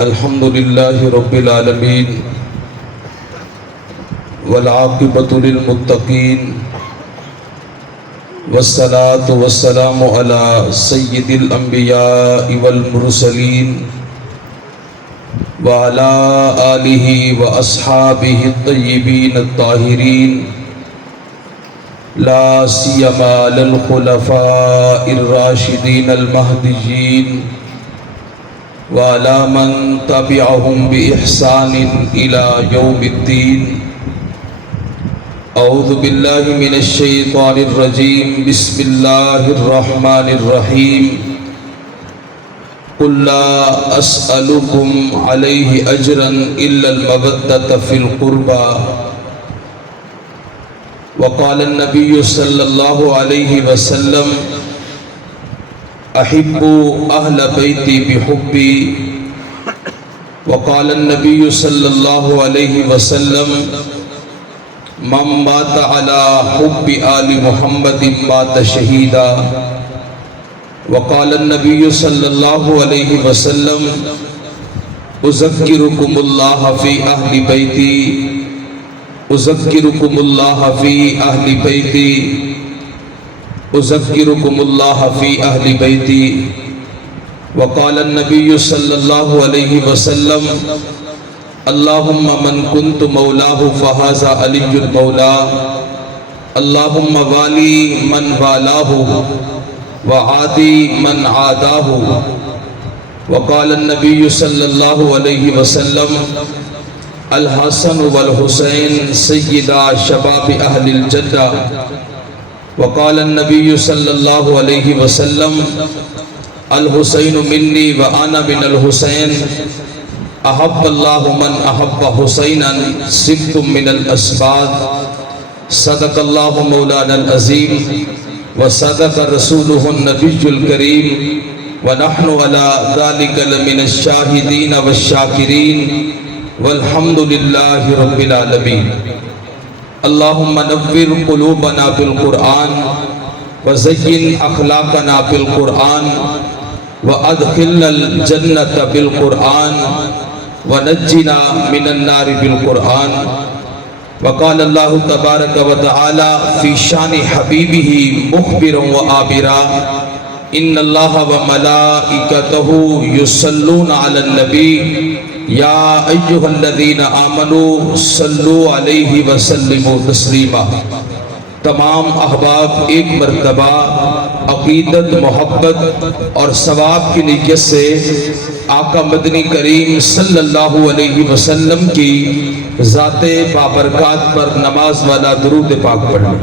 الحمد لله رب العالمين والعاقبة للمتقين والصلاة والسلام على سيد الأنبياء والمرسلين وعلى آله وأصحابه الطيبين الطاهرين لا سيما للخلفاء الراشدين المهديين وعلى من تبعهم بإحسان إلى يوم الدين. أعوذ بالله من الشيطان الرجيم. بسم الله الرحمن الرحيم. قل لا أسألكم عليه أجرا إلا المودة في القربى. وقال النبي صلى الله عليه وسلم أحبوا أهل بيتي بحبي. وقال النبي صلى الله عليه وسلم من مات على حب آل محمد مات شهيدا. وقال النبي صلى الله عليه وسلم أذكركم الله في أهل بيتي أذكركم الله في أهل بيتي أذكركم الله في أهل بيتي. وقال النبي صلى الله عليه وسلم اللهم من كنت مولاه فهذا علي المولى. اللهم والي من والاه وعادي من عاداه. وقال النبي صلى الله عليه وسلم الحسن والحسين سيدا شباب أهل الجنة. وقال النبي صلى الله عليه وسلم الحسين مني وأنا من الحسين. أحب الله من أحب حسينا سبت من الأسباط. صدق الله مولانا العظيم وصدق رسوله النبي الكريم ونحن على ذلك لمن الشاهدين والشاكرين والحمد لله رب العالمين. اللهم نور قلوبنا بالقرآن وزين أخلاقنا بالقرآن وأدخلنا الجنة بالقرآن ونجنا من النار بالقرآن. وقال الله تبارك وتعالى في شان حبيبه مخبرا وآبرا إن الله وملائكته يصلون على النبي یا ایھا الذین آمنوا صلوا علیہ وسلموا تسلیما. تمام احباب ایک مرتبہ عقیدت، محبت اور ثواب کی نیت سے آقا مدنی کریم صلی اللہ علیہ وسلم کی ذات بابرکات پر نماز والا درود پاک پڑھیں.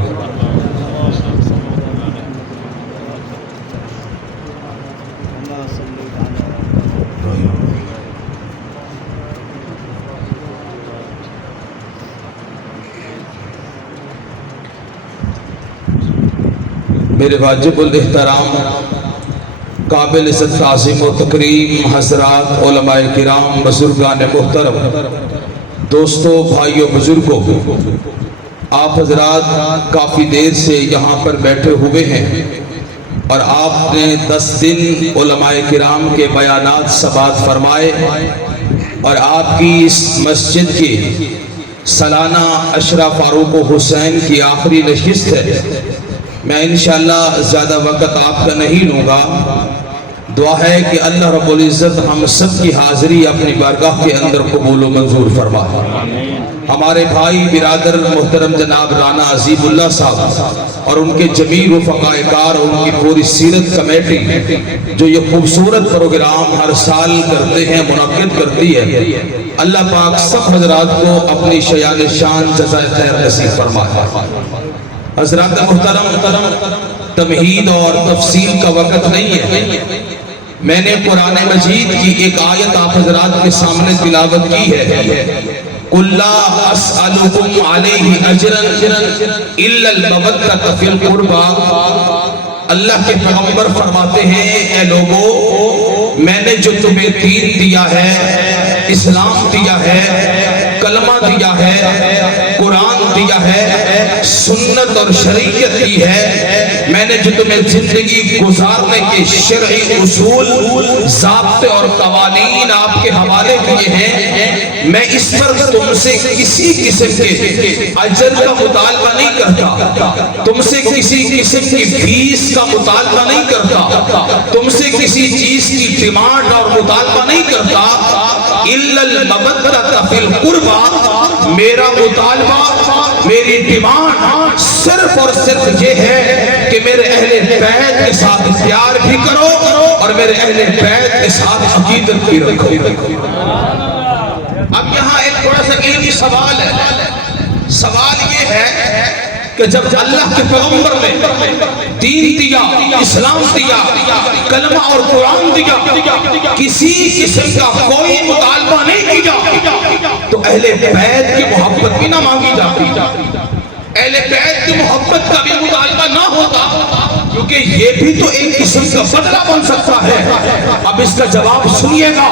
میرے واجب الاحترام قابل عزت تعظیم و تکریم حضرات علماء کرام بزرگان محترم دوستو بھائیو بزرگوں، آپ حضرات کافی دیر سے یہاں پر بیٹھے ہوئے ہیں اور آپ نے 10 دن علماء کرام کے بیانات سماعت فرمائے اور آپ کی اس مسجد کی سالانہ عشرہ فاروق و حسین کی آخری نشست ہے. میں انشاءاللہ زیادہ وقت آپ کا نہیں لوں گا. دعا ہے کہ اللہ رب العزت ہم سب کی حاضری اپنی بارگاہ کے اندر قبول و منظور فرمائے. ہمارے بھائی برادر محترم جناب رانا عزیب اللہ صاحب اور ان کے جمیع رفقائے کار اور ان کی پوری سیرت کمیٹی جو یہ خوبصورت پروگرام ہر سال کرتے ہیں، منعقد کرتی ہے، اللہ پاک سب حضرات کو اپنی شیان شان جزائے خیر نصیب فرمائے. حضرات محترم، تمہید اور تفصیل کا وقت نہیں ہے. میں نے قرآن مجید کی ایک آیت آپ حضرات کے سامنے تلاوت کی ہے. قُلْ لَا أَسْأَلُكُمْ عَلَيْهِ أَجْرًا إِلَّا الْمَوَدَّةَ فِي الْقُرْبَى. اللہ کے پیغمبر فرماتے ہیں اے لوگو، میں نے جو تمہیں دین دیا ہے، اسلام دیا ہے، کلمہ دیا ہے، قرآن دیا ہے، سنت اور شریعت دی ہے، میں نے جو تمہیں زندگی گزارنے کے شرعی اصول، ضابطے اور قوانین آپ کے حوالے کیے ہیں، میں اس پر تم سے کسی قسم کے اجر کا مطالبہ نہیں کرتا، تم سے کسی قسم کی فیس کا مطالبہ نہیں کرتا، تم سے کسی چیز کی ڈیمانڈ اور مطالبہ نہیں کرتا، الا المودۃ فی القربى، میرا مطالبہ، میری ڈیمانڈ صرف اور صرف یہ ہے کہ میرے اہل بیت کے ساتھ پیار بھی کرو اور میرے اہل بیت کے ساتھ عقیدت بھی رکھو۔ اب یہاں ایک تھوڑا سا علمی سوال ہے، سوال یہ ہے کہ جب اللہ کے پیغمبر نے دین دیا، اسلام دیا، کلمہ اور قرآن دیا، کسی قسم کا کوئی مطالبہ نہیں کیا، تو اہل بیت کی محبت بھی نہ مانگی جاتی، اہل بیت کی محبت کا بھی مطالبہ نہ ہوتا، کیونکہ یہ بھی تو ایک قسم کا بدلہ بن سکتا ہے۔ اب اس کا جواب سنیے گا،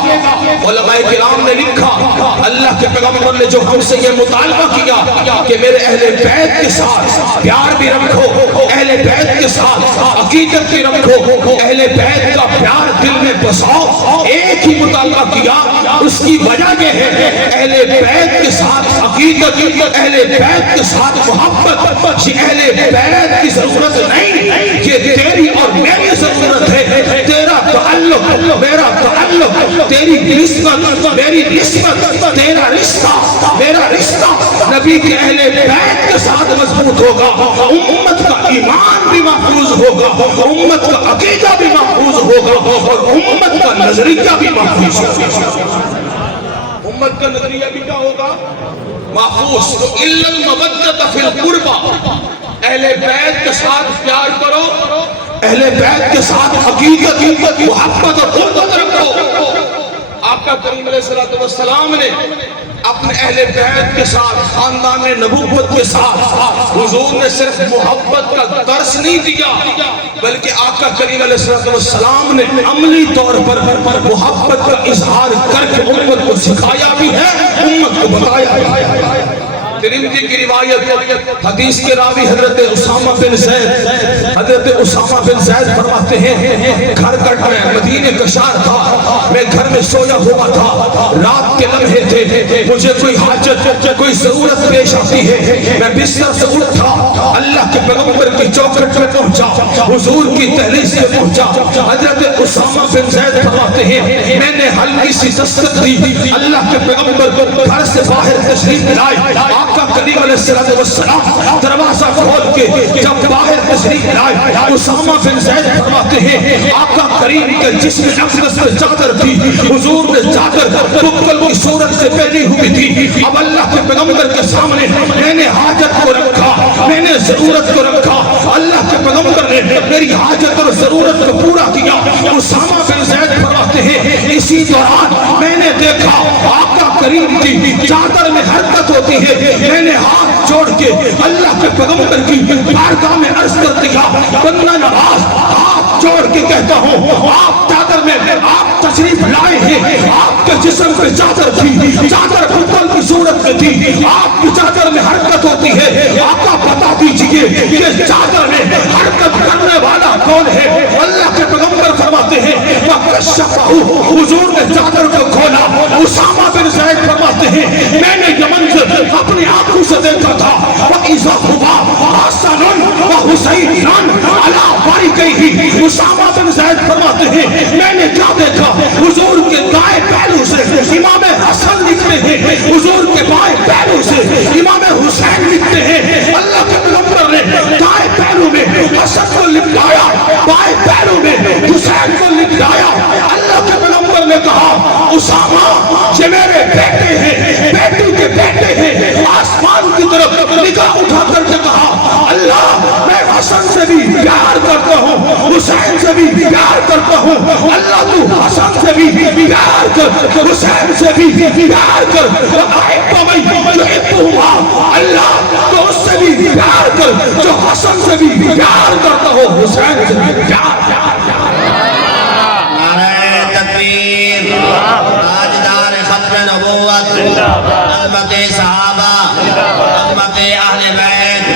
علماء کرام نے لکھا، اللہ کے پیغمبر نے جو ہم سے یہ مطالبہ کیا کہ میرے اہل بیت کے ساتھ پیار بھی رکھو، اہل بیت کے ساتھ عقیدت بھی رکھو، اہل بیت کا پیار دل میں بساؤ، ایک ہی مطالبہ کیا، اس کی وجہ یہ ہے اہل بیت کے ساتھ عقیدت، اہل بیت کے ساتھ محبت، یہ اہل بیت کی ضرورت نہیں، یہ تیری اور میری ضرورت ہے، تیرا تعلق، میرا تعلق، تیری نسبت، میری نسبت، تیرا رشتہ، میرا رشتہ نبی کے اہل بیت کے ساتھ مضبوط ہوگا، امت کا ایمان بھی محفوظ ہوگا، امت کا عقیدہ بھی محفوظ ہوگا اور امت کا نظریہ بھی محفوظ ہوگا۔ امت کا نظریہ بھی کیا ہوگا؟ محفوظ۔ تو الا المودۃ فی القربى، اہل بیت کے ساتھ پیار کرو، اہل بیت کے ساتھ عقیدت، محبت اور قربت رکھو۔ آقا کریم علیہ السلام نے اپنے اہل بیت کے ساتھ، خاندان نبوت کے ساتھ، حضور نے صرف محبت کا درس نہیں دیا، بلکہ آقا کریم علیہ السلام نے عملی طور پر محبت کا اظہار کر کے امت کو سکھایا بھی ہے، امت کو بتایا بھی ہے۔ ترمذی کی روایت، حدیث کے راوی حضرت اسامہ بن زید، حضرت اسامہ بن زید فرماتے ہیں، گھر کٹ میں مدینے کا شہر تھا، میں گھر میں سویا ہوا تھا، رات کے لمحے تھے، مجھے کوئی حاجت، کوئی ضرورت پیش آتی ہے، میں بستر سے اٹھا، اللہ کے پیغمبر کی چوکھٹ میں پہنچا، حضور کی دہلیز سے پہنچا، حضرت اسامہ بن زید فرماتے ہیں، میں نے ہلکی سی دستک دی، اللہ کے پیغمبر گھر سے باہر تشریف لائے، آقا کریم علیہ السلام دروازہ کھول کے جب باہر تشریف لائے، اسامہ بن زید فرماتے ہیں، آقا کریم کے جسم اقدس میں چادر تھی، حضور نے چادر بکل کی صورت سے پہنی ہوئی تھی، اب اللہ کے پیغمبر کے سامنے میں نے حاجت کو رکھا، میں نے ضرورت کو رکھا، اللہ کے پیغمبر نے میری حاجت اور ضرورت کو پورا کیا۔ اسامہ بن زید فرماتے ہیں، اسی دوران میں نے دیکھا آقا کریم کی چادر میں حرکت ہوتی ہے، میں نے ہاتھ جوڑ کے اللہ کے پیغمبر کی بارگاہ میں عرض کر دیا، بندہ نواز ہاتھ جوڑ کے کہتا ہوں، آپ چادر میں آپ تشریف لائے ہیں، آپ کے جسم پہ چادر تھی، چادر بکل کی صورت میں تھی، آپ کی چادر میں حرکت ہوتی ہے، آقا بتا دیجئے کہ چادر میں حرکت کرنے والا کون ہے؟ اللہ کے پیغمبر فرماتے ہیں، وَكَشَّفَهُ، حضور نے چادر کو کھولا۔ اسامہ بن زید فرماتے ہیں، میں نے یہ منظر اپنی آنکھوں سے دیکھا تھا، وَإِذَا هُوَ حَسَنٌ وَحُسَيْنٌ عَلَىٰ وَارِكَيْهِ، اسامہ بن زید فرماتے ہیں، میں نے کیا دیکھا؟ حضور کے دائیں پہلو سے امام حسن لکھتے ہیں، حضور کے بائیں پہلو سے امام حسین لکھتے ہیں، اللہ کے پیغمبر نے دائیں پہلو میں حسن کو لکھایا، بائیں پہلو میں حسین کو لکھایا۔ اللہ کے پیغمبر نے کہا، اسامہ یہ میرے بیٹے ہیں، بیٹی کے بیٹے ہیں۔ آسمان کی طرف نگاہ اٹھا کر کے کہا، اللہ میں حسن سے بھی پیار کرتا ہوں، حسین سے بھی پیار کرتا ہوں، اللہ تو حسن سے بھی پیار کر، حسین سے بھی پیار کر، اللہ تو اس سے بھی پیار کر جو حسن سے بھی پیار کرتا ہو، حسین سے بھی پیار کرتا ہو۔ نعرہ تکبیر، تاجدار ختم نبوت، عظمت صحابہ، عظمت اہل بیت،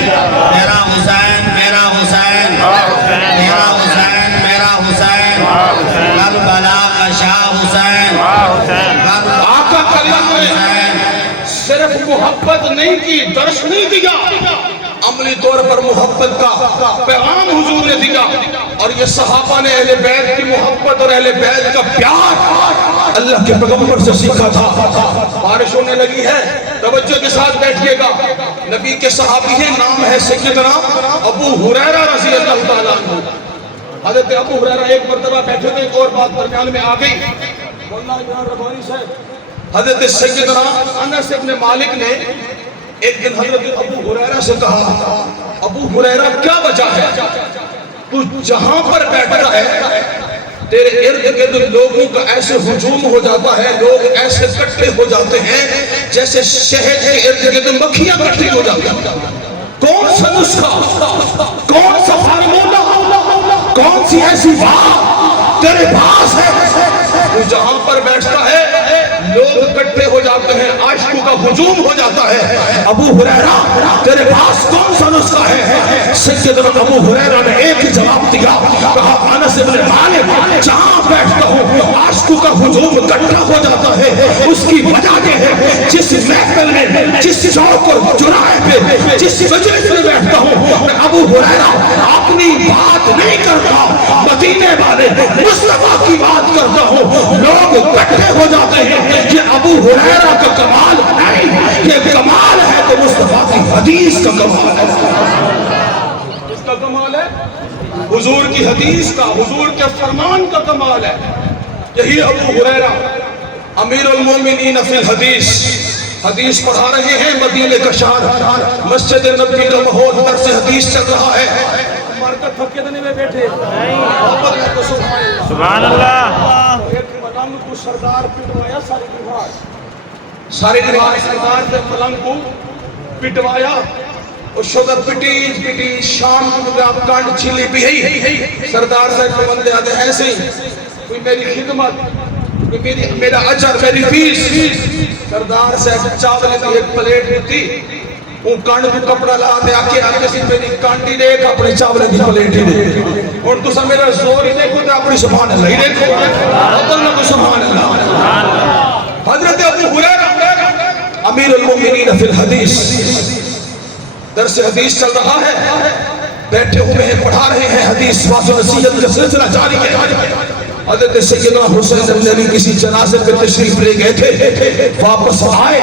میرا حسین میرا حسین میرا حسین میرا حسین، کربلا کا شاہ حسین، آقا کریم نے صرف محبت نہیں کی، درس نہیں دیا، عملی طور پر محبت کا پیغام حضور نے دیا. اور یہ صحابہ نے اہل بیت کی محبت اور اہل بیت کا پیار اللہ کے پیغمبر سے سیکھا تھا. بارش ہونے لگی ہے، توجہ کے ساتھ بیٹھیے گا. نبی کے صحابی ہیں، نام ہے سیدنا ابو ہریرہ رضی اللہ تعالیٰ عنہ. حضرت ابو ہریرہ ایک مرتبہ بیٹھے تھے، ایک اور بات درمیان میں آ گئی. حضرت سیدنا انس ابن مالک نے ایک دن حضرت ابو ہریرہ سے کہا، ابو ہریرہ کیا وجہ ہے تو جہاں پر بیٹھا ہے تیرے ارد گرد لوگوں کا ایسے ہجوم ہو جاتا ہے، لوگ ایسے کٹھے ہو جاتے ہیں جیسے شہد کے ارد گرد مکھیاں کٹھی ہو جاتی ہیں. کون سا نسخہ، کون سا فارمولہ، کون سی ایسی بات تیرے پاس ہے؟ تو جہاں پر بیٹھتا ہے لوگ اکٹھے ہو جاتے ہیں، عاشقوں کا ہجوم ہو جاتا ہے. ابو ہریرہ تیرے پاس کون سا نسخہ ہے؟ سیدنا ابو ہریرہ نے ایک ہی جواب دیا، کہا انس ابن مالک جہاں بیٹھتا ہوں عاشقوں کا ہجوم اکٹھا ہو جاتا ہے، اس کی وجہ یہ ہے جس محفل میں، جس چوک اور چوراہے پہ، جس مجلس میں بیٹھتا ہوں میں ابو ہریرہ اپنی بات نہیں کرتا، مدینے والے مصطفیٰ کی بات کرتا ہوں. لوگ اکٹھے ہو جاتے ہیں، یہ ابو ہریرہ کا کمال نہیں، یہ کمال ہے تو مصطفیٰ کی حدیث کا کمال ہے. اس کا کمال ہے حضور کی حدیث کا، حضور کے فرمان کا کمال ہے. یہی ابو ہریرہ امیر المومنین فی الحدیث، حدیث پڑھا رہے ہیں مدینے کا شان، مسجد نبوی کا ماحول درس حدیث چل رہا ہے. مرکز تھکے تو نہیں میں بیٹھے، سبحان اللہ. ایک ملنگ کو سردار پٹوایا، ساری دیوار سردار سے ملنگ کو پٹوایا، اور شوگر پٹی شام کو آپ کانڈ چھلی بھی ہے. سردار صاحب کو بندے آتے ہیں ایسے ہی، کوئی میری خدمت، کوئی میرا اجر، میری فیس. سردار صاحب چاول کی ایک پلیٹ دیتی، وہ کانڈ کو کپڑا لا دے آکے آگے سے میری کانڈی دے گا، اپنے چاول کی پلیٹ ہی دے. اور تو سب میرا زور ہی دیکھو تو اپنی سبحان اللہ ہی دیکھو، اپنا کو سبحان اللہ. حضرت ابو ہریرہ امیر المومنین فی الحدیث، درس حدیث چل رہا ہے، بیٹھے ہوئے ہیں، پڑھا رہے ہیں حدیث، واضح نصیحت کا سلسلہ جاری ہے. حضرت سیدنا حسین بن علی کسی جنازے پہ تشریف لے گئے تھے، واپس آئے،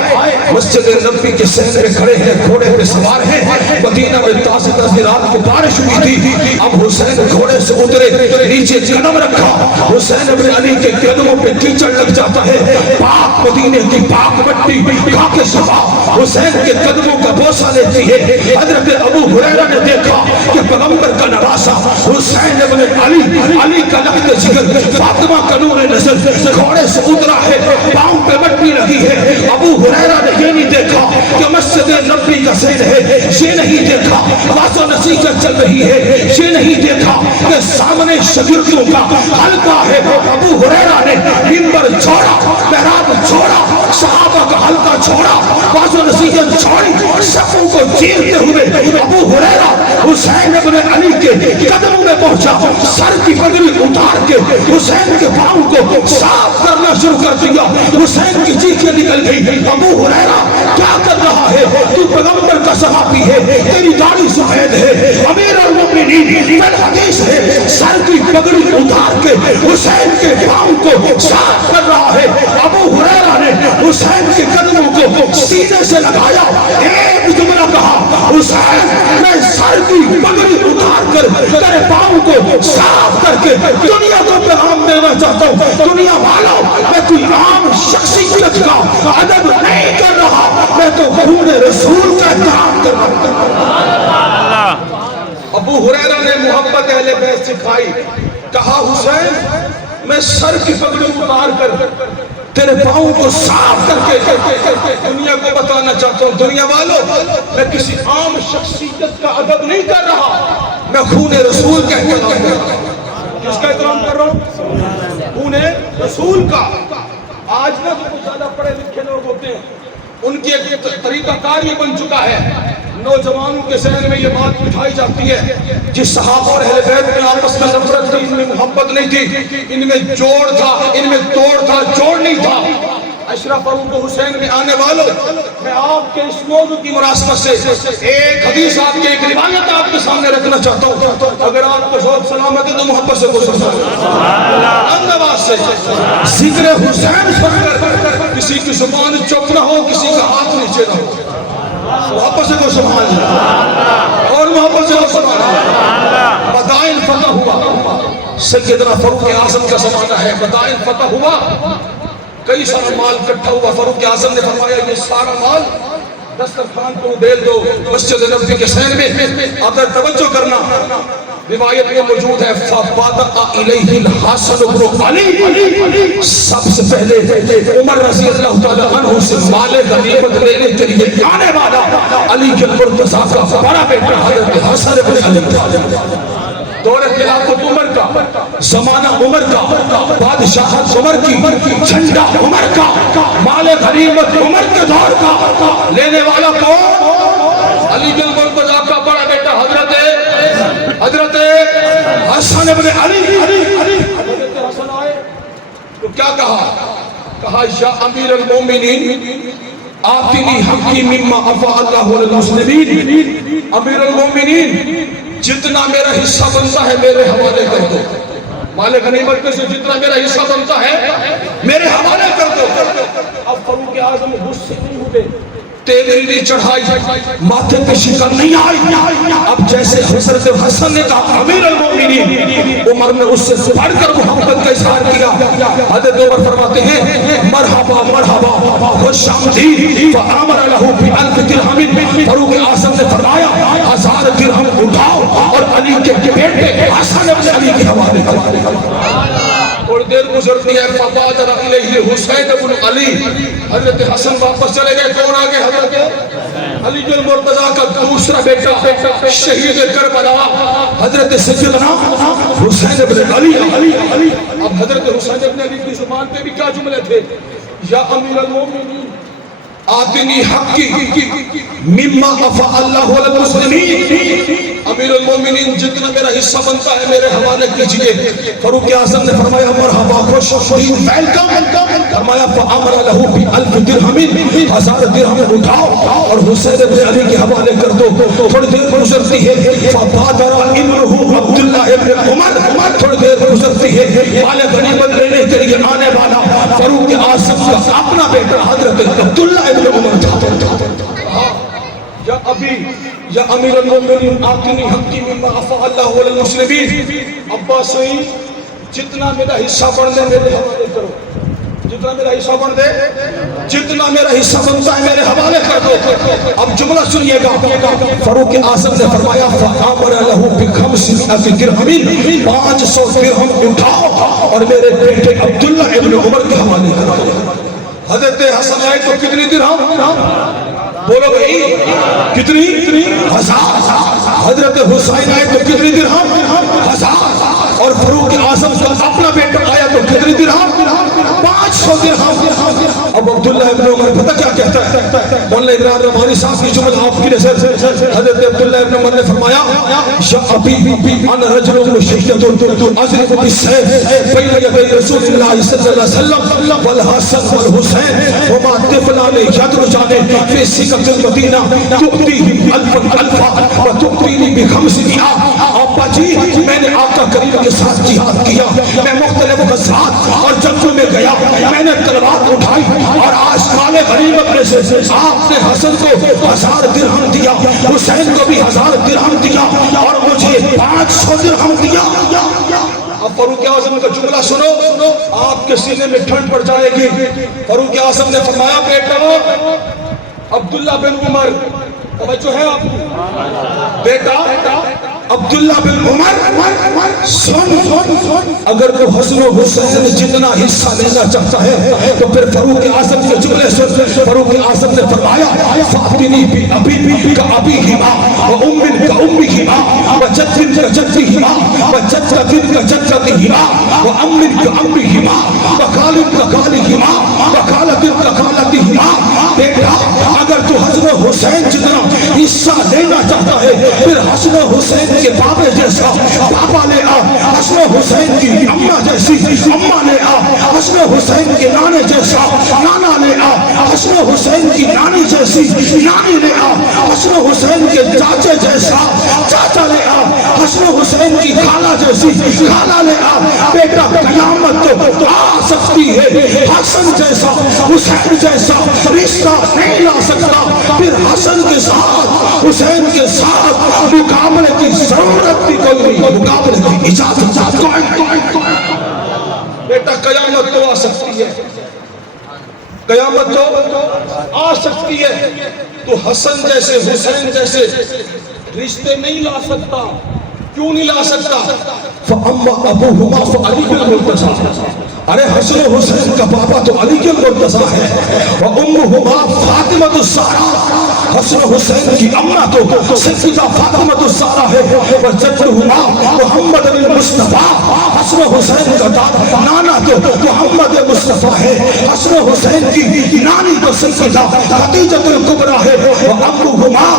مسجد نبوی کے صحن میں کھڑے ہیں، گھوڑے پہ سوار ہیں. مدینہ میں تازہ تازہ رات کو بارش ہوئی تھی. اب حسین گھوڑے سے اترے، نیچے قدم رکھا، حسین بن علی کے قدموں پہ کیچڑ لگ جاتا ہے. پاک مدینے کی پاک مٹی کھا کے صفا حسین کے قدموں کا بوسہ لیتی ہے. حضرت ابو ہریرہ نے دیکھا کہ پیغمبر کا نواسا حسین بن علی، علی کا لخت جگر، فاطمہ کا نور نظر گھوڑے سے اترا ہے، پاؤں پہ مٹی لگی ہے. ابو ہریرہ نے یہ نہیں دیکھا کہ مسجد نبوی کا سین ہے، یہ نہیں دیکھا واضح نصیحت چل رہی ہے، یہ نہیں دیکھا کہ سامنے شاگردوں کا حلقہ ہے. ابو ہریرہ نے منبر چھوڑا، محراب چھوڑا، صحابہ کا حلقہ چھوڑا، واضح نصیحت چھوڑی، صفوں کو چیرتے ہوئے ابو ہریرہ حسین بن علی کے قدموں میں پہنچا، سر کی پگڑی اتار کے حسین کے پاؤں کو صاف کرنا شروع کر دیا. حسین کی چیخیں نکل گئی، ابو ہریرہ کیا کر رہا ہے؟ تو پیغمبر کا صحابی ہے، تیری داڑھی سفید ہے، امیر المومنین فی الحدیث ہے، سر کی پگڑی اتار کے حسین کے پاؤں کو صاف کر رہا ہے. ابو ہریرہ نے حسین کے قدموں کو سینے سے لگایا، ایک جملہ کہا، حسین میں سر کی پگڑی اتار کر تیرے پاؤں کو صاف کر کے دنیا کو پیغام دینا چاہتا ہوں. دنیا والوں، میں کوئی عام شخصیت کا ادب نہیں کر رہا، میں تو خون رسول کا احترام کر رہا ہوں. ابو ہریرہ نے محبت اہل بیت سکھائی، کہا حسین میں سر کی پگڑی اتار کر تیرے پاؤں کو صاف کر کے دنیا کو بتانا چاہتا ہوں. دنیا والوں، میں کسی عام شخصیت کا ادب نہیں کر رہا، میں خون رسول کا احترام کر رہا ہوں. کس کا احترام کر رہا ہوں؟ خون رسول کا. آج نہ تو کچھ زیادہ پڑھے لکھے لوگ ہوتے ہیں، ان کی ایک طریقہ کار یہ بن چکا ہے، نوجوانوں کے ذہن میں یہ بات بٹھائی جاتی ہے جس صحابہ اور اہل بیت میں آپس میں نفرت تھی، ان میں محبت نہیں تھی، ان میں جوڑ تھا، ان میں توڑ تھا، جوڑ نہیں تھا۔ اشرف فاروق حسین میں آنے والوں، میں آپ کے اس موضوع کی مناسبت سے ایک حدیث، آپ کی ایک روایت آپ کے سامنے رکھنا چاہتا ہوں، اگر آپ کو ذوق سلامت ہے تو محبت سے گزر اندواز سے ذکر حسین سن کر کسی کی زبان چپ نہ ہو، کسی کا ہاتھ نیچے نہ ہو، محبت سے کو سبحان اللہ، اور محبت سے کو سبحان اللہ۔ بدائن فتح ہوا، سیدنا فاروق اعظم کا زمانہ ہے، بدائن فتح ہوا، کئی سارا مال اکٹھا ہوا، فاروق اعظم نے فرمایا یہ سارا مال دسترخوان کو ڈال دو مسجد نبوی کے سین میں۔ اب توجہ کرنا، روایت میں موجود ہے فَبَدَأَ إِلَيْهِ الْحَسَنُ بْنُ عَلِی، سب سے پہلے عمر رضی اللہ تعالیٰ عنہ سے مال غنیمت لینے کے لیے آنے والا علی کے مرتضیٰ کا بڑا بیٹا حضرت حسن بن علی، دور خلافت عمر کا، زمانہ عمر کا، بادشاہت عمر کی، جھنڈا عمر کا، مال غنیمت عمر کے دور کا، لینے والا کون؟ علی بن مرتضیٰ کا بڑا بیٹا حضرت حسن بن علی۔ حضرت حسن آئے تو کیا کہا یا امیر المومنین آتنی حقی مما افا اللہ للمسلمین، امیر المومنین جتنا میرا حصہ بنتا ہے میرے حوالے کر دو، مال غنیمت میں سے جتنا میرا حصہ بنتا ہے میرے حوالے کر دو۔ اب فاروق اعظم غصے نہیں ہوئے، تیل نہیں چڑھائی، ماتھے پہ شکر نہیں آئی۔ اب جیسے حضرت حسن نے کہا امیر المومنین، عمر نے اس سے بڑھ کر محبت کا اظہار کیا۔ حضرت عمر فرماتے ہیں مرحبا مرحبا خوش آمدید، فآمر لہ بألف درہم، فاروق اعظم نے فرمایا 1000 درہم اٹھاؤ اور علی کے بیٹے حسن بن علی کے حوالے کرو۔ اور دیر گزرتی ہے فبادر الیہ حسین بن علی، حضرت حسن واپس چلے گئے، کون آگے؟ حضرت علی بن مرتضیٰ کا دوسرا بیٹا شہید کربلا حضرت سیدنا حسین بن علی۔ اب حضرت حسین بن علی کی زبان پہ بھی کیا جملے تھے؟ یا امیر المومنین آتنی حقی مما افا اللہ للمسلمین، امیر المومنین جتنا میرا حصہ بنتا ہے میرے حوالے کیجئے۔ فاروق اعظم نے فرمایا مرحبا خوش آمدید، ویلکم، فرمایا فامر لہ بألف درہم، 1000 درہم اٹھاؤ اور حسین بن علی کے حوالے کر دو۔ تھوڑی دیر گزرتی ہے فبادر ابنہ عبداللہ ابن عمر، تھوڑی دیر گزرتی ہے مال غنیمت لینے کے لیے آنے والا فاروق اعظم کا اپنا بیٹا حضرت عبداللہ ابن عمر تھا۔ یا ابھی یا امیر المومنین آتنی حقی مما افا اللہ للمسلمین، ابا سعید جتنا میرا حصہ بن دے میرے حوالے کرو، جتنا میرا حصہ بن دے، جتنا میرا حصہ بنتا ہے میرے حوالے کر دو۔ اب جملہ سنیے گا، فاروق اعظم نے فرمایا فآمر لہ ب500 درہم، 500 درہم اٹھاؤ اور میرے بیٹے عبداللہ ابن عمر کے حوالے کرو۔ حضرت حسن آئے تو کتنی درہم؟ بولو بھائی کتنی؟ 1000۔ حضرت حسین آئے تو کتنی درہم؟ 1000۔ اور فاروق اعظم کا اپنا بیٹا آیا تو کتنی درہم؟ 500 درہم۔ اب عبداللہ ابن عمر پتہ کیا کہتا ہے؟ مولانا ادرار رحمانی صاحب کی جملہ آپ کی نظر سے حضرت عبداللہ ابن عمر نے فرمایا یا ابی انا رجل مشیت اضرب بالسیف بین یدی رسول اللہ صلی اللہ علیہ وسلم والحسن والحسین وما طفلان یدرجان فی سکۃ المدینہ تؤتیہم الفا وتؤتینی ب500۔ ابا جی میں نے آقا کریم کے ساتھ جہاد کیا، میں مختلف غزوات اور جنگوں میں گیا، میں نے تلوار اٹھائی اور آج مال غنیمت میں سے آپ نے حسن کو 1000 درہم دیا، حسین کو بھی 1000 درہم دیا اور مجھے 500 درہم دیا۔ اب فاروق اعظم کا جملہ سنو، آپ کے سینے میں ٹھنڈ پڑ جائے گی۔ فاروق اعظم نے فرمایا بیٹا عبداللہ بن عمر، توجہ ہے آپ کو، بیٹا عبداللہ بن عمر سن، اگر تو حسن و حسین جتنا حصہ لینا چاہتا ہے تو پھر فاروق اعظم کے جملے سن۔ فاروق اعظم نے فرمایا فاتنی بی ابی کا ابیہما وام کا امہما وجد کا جدہما وجد کا جدہما وام کا امہما وخال کا خالہما وخالۃ کا خالتہما۔ بیٹا حسین جتنا حصہ لینا چاہتا ہے پھر حسن و حسین کے بابے جیسا بابا لے آ، حسن و حسین کی اماں جیسی اماں لے آ، حسن و حسین کے نانے جیسا نانا لے آ، حسن و حسین کی نانی جیسی نانی لے آ، حسن و حسین کے چاچے جیسا چاچا لے آ، حسن و حسین کی خالہ جیسی خالہ لے آ۔ بیٹا قیامت تو آ سکتی ہے، حسن جیسا حسین جیسا رشتہ نہیں لا سکتا، پھر حسن کے ساتھ حسین کے ساتھ مقابلے کی ضرورت بھی کوئی نہیں، مقابلے کی اجازت کوئی نہیں۔ بیٹا قیامت تو آ سکتی ہے، قیامت تو آ سکتی ہے، تو حسن جیسے حسین جیسے رشتے نہیں لا سکتا۔ کیوں نہیں لا سکتا؟ فَأَمَّا أَبُوهُمَا فَعَلِيٌّ الْمُرْتَضَىٰ، ارے حسن و حسین کا بابا تو علی المرتضیٰ ہے، وَأُمُّهُمَا فاطمۃ الزہرا، حسن و حسین کی اماں تو سیدہ فاطمۃ الزہرا ہے، وَجَدُّهُمَا محمد المصطفیٰ، حسن و حسین کا نانا تو محمد مصطفیٰ ہے، حسن و حسین کی نانی تو سیدہ خدیجہ الکبریٰ ہے، وَأَبُوهُمَا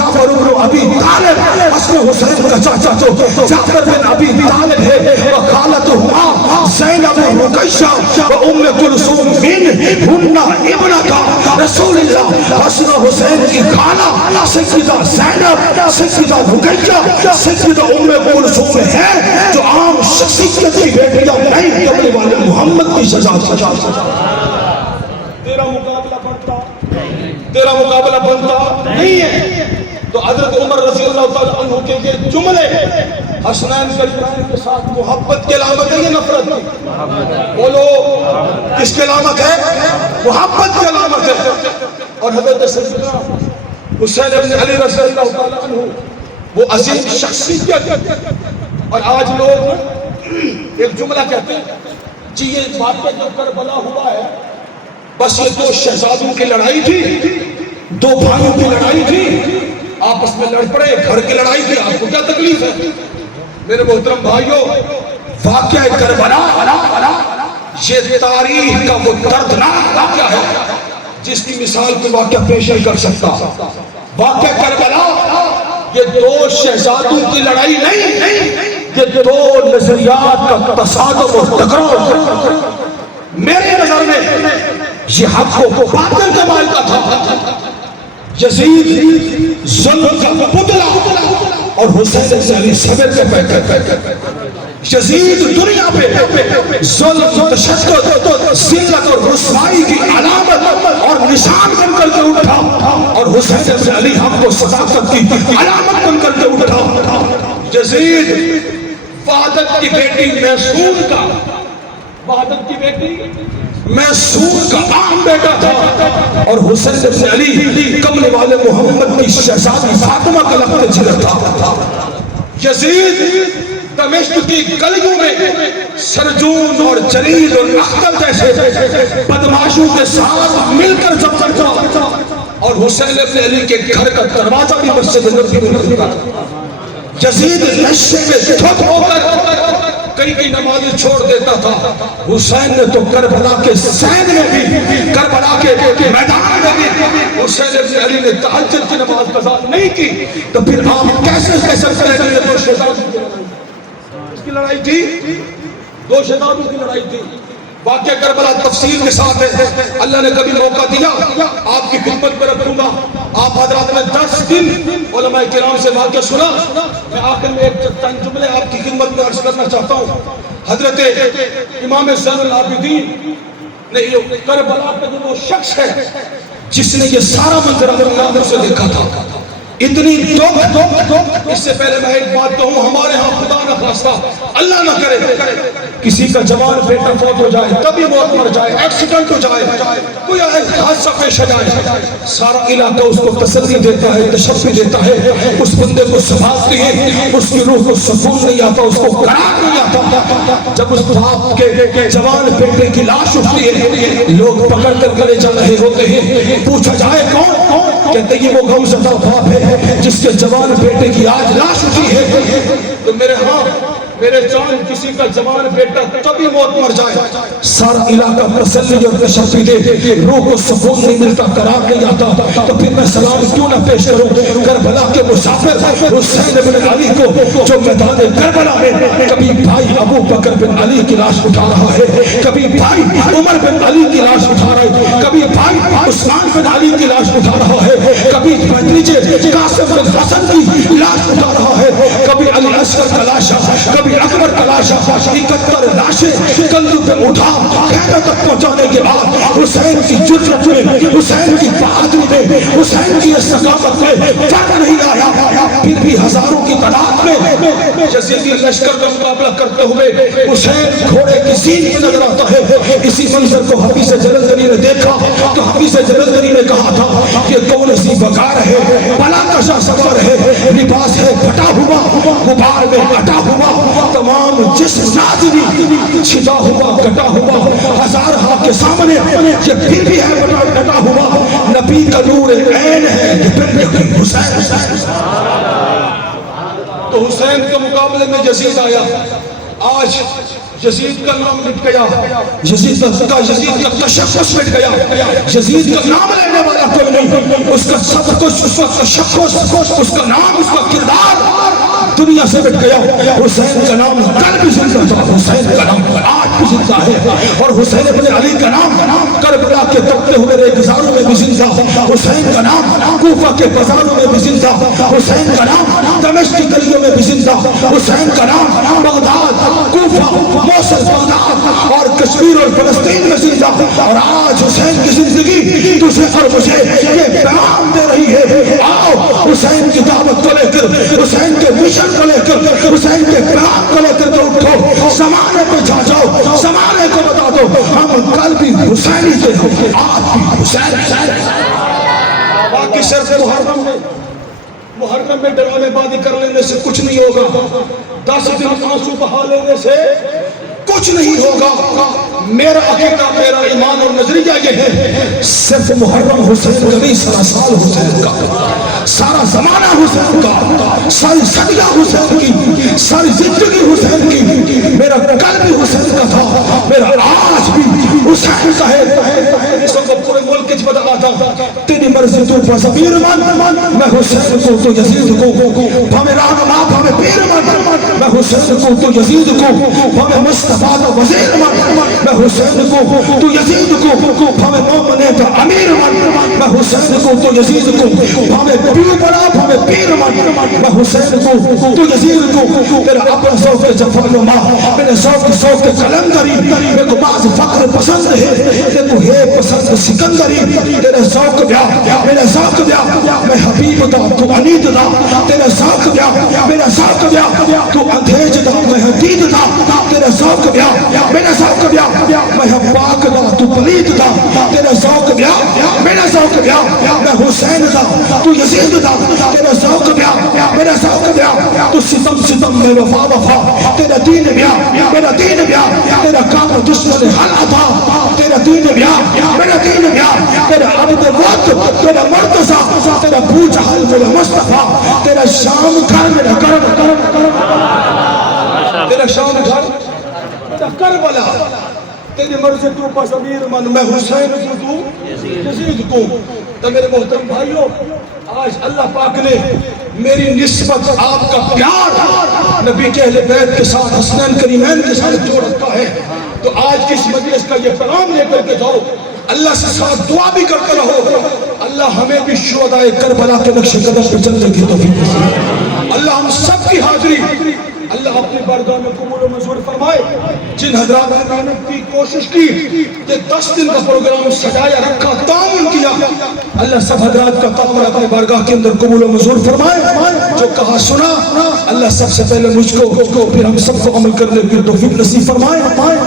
جعفر بن ابی طالب، حسن و حسین کا چاچا تو جعفر بن ابی طالب ہے، وخالتهما زینب رقیہ وام کلثوم منہن ابنۃ رسول اللہ، حسن و حسین کی خالہ سیدہ زینب سیدہ رقیہ سیدہ ام کلثوم ہے، جو عام شخصیت کی بیٹیاں نہیں، کملی والے محمد کی شجاعت۔ تیرا مقابلہ بنتا نہیں ہے۔ تو حضرت عمر رضی اللہ تعالیٰ عنہ کے یہ جملے حسنین کریمین کے ساتھ محبت کی علامت ہے یا نفرت کی؟ بولو، کس کی علامت ہے؟ محبت کی علامت ہے۔ اور حضرت سیدنا حسین بن علی رضی اللہ تعالیٰ عنہ وہ عظیم شخصیت، اور آج لوگ ایک جملہ کہتے ہیں جی یہ واقعہ جو کربلا ہوا ہے بس یہ دو شہزادوں کی لڑائی تھی، دو بھائیوں کی لڑائی تھی، آپس میں لڑ پڑے، گھر کی لڑائی تھی، آپ کو کیا تکلیف ہے؟ میرے محترم بھائیوں، واقعہ کربلا یہ تاریخ کا وہ دردناک واقعہ ہے جس کی مثال کوئی واقعہ پیش نہیں کر سکتا۔ واقعہ کربلا یہ دو شہزادوں کی لڑائی نہیں، یہ دو نظریات کا تصادم و ٹکراؤ۔ میرے نظر میں یہ حق و باطل کا مائل تھا، یزید ظلم کا پتلا اور حسین بن علی صبر کے پیکر۔ یزید دنیا پہ ظلم، تشدد، ذلت اور رسوائی کی علامت اور نشان بن کر کے اٹھا، اور حسین بن علی حق و صداقت کی علامت بن کر کے اٹھا۔ یزید وحدت کی بیٹی محسون کا، وحدت کی بیٹی محسون کا عام بیٹا تھا، اور حسین بن علی کملی والے محمد کی شہزادی فاطمہ کا لقب جلد تھا۔ یزید دمشق کی گلیوں میں سرجون اور جلیل اور اختر جیسے بدماشوں کے ساتھ مل کر جب کرتا، اور حسین بن علی کے گھر کا دروازہ بھی مسجد نبوی میں لگتا۔ یزید نشے میں دھت ہو کر کئی نمازیں چھوڑ دیتا تھا۔ حسین نے تو کربلا کے سین میں بھی، کربلا کے میدان میں بھی حسین بن علی نے تہجد کی نماز قضا نہیں کی، تو پھر آپ کیسے کہہ سکتے ہیں کہ یہ دو شہزادوں کی لڑائی تھی؟ دو شہزادوں کی لڑائی تھی۔ واقعہ کربلا تفصیل کے ساتھ ہے، اللہ نے کبھی موقع دیا آپ کی خدمت میں رکھوں گا۔ آپ حضرات نے 10 دن علماء کرام سے واقعہ سنا، میں آخر میں ایک چند جملے آپ کی خدمت میں عرض کرنا چاہتا ہوں۔ حضرت امام زین العابدین نے کربلا پہ جو وہ شخص ہے جس نے یہ سارا منظر اپنی آنکھوں سے دیکھا تھا، اتنی دکھ، اس سے پہلے میں ایک بات کہوں، ہمارے ہاں خدا نہ خواستہ اللہ نہ کرے کسی کا جوان بیٹا فوت ہو جائے، کبھی موت مر جائے، ایکسیڈنٹ ہو جائے، کوئی حادثہ پیش آ جائے، سارا علاقہ اس کو تسلی دیتا ہے، تشفی دیتا ہے، اس بندے کو سنبھالتی ہے، اس کی روح کو سکون نہیں آتا، اس کو قرار نہیں آتا۔ جب اس باپ کے جوان بیٹے کی لاش اٹھتی ہے، لوگ پکڑ کر گلے جا رہے ہوتے ہیں، پوچھا جائے کون؟ کہتے ہیں وہ غمزدہ باپ ہے جس کے جوان بیٹے کی آج لاش اٹھی ہے۔ تو میرے میرے جان کسی کا جوان بیٹا کبھی موت مر جائے سارا علاقہ تسلی اور تشفی دے، روح کو سکون نہیں ملتا، قرار نہیں آتا، تو پھر میں سلام کیوں نہ پیش کروں کربلا کے مسافر حسین بن علی کو جو میدان کربلا میں کبھی بھائی ابو بکر بن علی کی لاش اٹھا رہا ہے، کبھی بھائی عمر بن علی کی لاش اٹھا رہا ہے، کبھی بھائی عثمان بن علی کی لاش اٹھا رہا ہے، کبھی بھتیجے قاسم بن حسن کی لاش اٹھا رہا ہے، کبھی علی اصغر کا لاشا، کبھی اکبر کا لاشا، 71 لاشیں کندھوں پہ اٹھا خیمے تک پہنچانے کے بعد حسین کی جرأت میں، حسین کی بہادری میں، حسین کی استقامت میں فرق نہیں آیا، پھر بھی ہزاروں کی تعداد میں یزیدی لشکر کا مقابلہ کرتے ہوئے حسین گھوڑے کی سین میں نظر آتا ہے۔ اسی منظر کو حفیظ جلندری نے دیکھا تو حفیظ جلندری نے کہا تھا کہ کون سی بکار ہے، بلا کشا سوار ہے، لباس ہے پھٹا ہوا، غبار میں اٹا ہوا، تمام جسم نازلی چھپا ہوا کٹا ہوا، ہزار ہاتھ کے سامنے یہ پھر بھی ہے ڈٹا ہوا، نبی کا نور عین ہے یہ پھر بھی حسین۔ تو حسین کے مقابلے میں یزید آیا، آج یزید کا نام مٹ گیا، یزید کا تشخص مٹ گیا، یزید کا نام لینے والا کوئی نہیں، اس کا سب کچھ، اس کا تشخص، اس کا نام، اس کا کردار دنیا سے مٹ گیا۔ حسین کا نام کل بھی زندہ تھا، حسین کا نام آج بھی زندہ ہے، اور حسین بن علی کا نام کربلا کے تپتے ہوئے ریگزاروں میں بھی زندہ، حسین کا نام کوفہ کے بازاروں میں بھی زندہ، حسین کا نام دمشق کی گلیوں میں بھی زندہ، حسین کا نام بغداد، کوفہ، موصل، بغداد اور کشمیر اور فلسطین میں زندہ، اور آج حسین کی زندگی تجھے اور مجھے یہ پیغام دے رہی ہے، آؤ حسین کی دعوت کو لے کر، حسین کے مشن کو لے کر، حسین کے پیغام کو لے کر کے اٹھو، زمانے پہ جا جاؤ، زمانے کو بتا دو ہم کل بھی حسینی تھے، آج بھی حسین۔ باقی شرط محرم میں ڈرامے بازی کر لینے سے کچھ نہیں ہوگا، 10 دن آنسو بہا لینے سے کچھ نہیں ہوگا، میرا عقیدہ، میرا ایمان اور نظریہ یہ ہے، صرف محرم حسین کا نہیں، سارا سال حسین کا، سارا زمانہ حسین کا، ساری صدیاں حسین کی، ساری زندگی حسین کی، میرا کل بھی حسین کا تھا، میرا آج بھی حسین کا ہے۔ اس کو پورے ملک کی بتا تھا، تیری مرضی تو بس امیر مان، میں حسین کو تو یزید کو، ہمیں رہنما ہمیں پیر مان، میں حسین کو تو یزید کو، ہمیں مصطفیٰ کا وزیر مان، میں حسین کو تو یزید کو، ہمیں مومن کا امیر مان، میں حسین کو تو یزید کو، ہمیں پیر بڑا، ہمیں پیر مان، میں حسین کو تو یزید کو، میرا اپنا ذوق جفر نما، میرے ذوق کے قلندری، میرے کو بعض فقر پسند ہے، تیرے کو ہے پسند سکندری، تیرے ذوق بیا، میرے ذوق بیا، میں حبیب دا تو عنید دا، تیرے ذوق بیا، میرا ذوق بیا، تو اندھیج دا میں حدید دا، تیرے ذوق بیا، میرا ذوق بیا، میں پاک دا تو پلید دا، تیرے ذوق بیا، میرا ذوق بیا، میں حسین دا تو یزید دا، تیرے ذوق بیا، میرا ذوق بیا، تو ستم میں وفا، تیرا دین بیا، میرا دین بیا، تیرا کام دشمن حل عطا، تیرا دین بیا، میرا دین بیا، تیرا عبد وقت، تیرا مرتضی، تیرا بو جہل، میرا مصطفیٰ، تیرا شام گھر، میرا کرم، تیرا شام گھر، تیرا کربلا، تیری مرضی تو پس امیر من، میں حسین کو تو یزید کو۔ تو میرے محترم بھائیوں، آج اللہ پاک نے میری نسبت، آپ کا پیار نبی کے اہل بیت کے ساتھ، حسنین کریمین کے ساتھ جوڑ رکھا ہے، تو آج کس مجلس کا یہ پیغام لے کر کے جاؤ، اللہ سے ساتھ دعا بھی کرتے رہو، اللہ ہمیں بھی شہدائے کربلا کے نقش قدم پہ چلنے کی توفیق نصیب، اللہ ہم سب کی حاضری اللہ اپنی بارگاہ میں قبول و منظور فرمائے۔ جن حضرات نے محنت کی، کوشش کی، یہ 10 دن کا پروگرام سجایا رکھا، تعاون کیا، اللہ سب حضرات کا تعاون اپنی بارگاہ کے اندر قبول و منظور فرمائے۔ جو کہا سنا اللہ سب سے پہلے مجھ کو، پھر ہم سب کو عمل کرنے کی توفیق نصیب فرمائے۔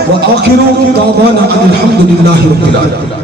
وآخر دعوانا ان الحمد للہ رب العالمین۔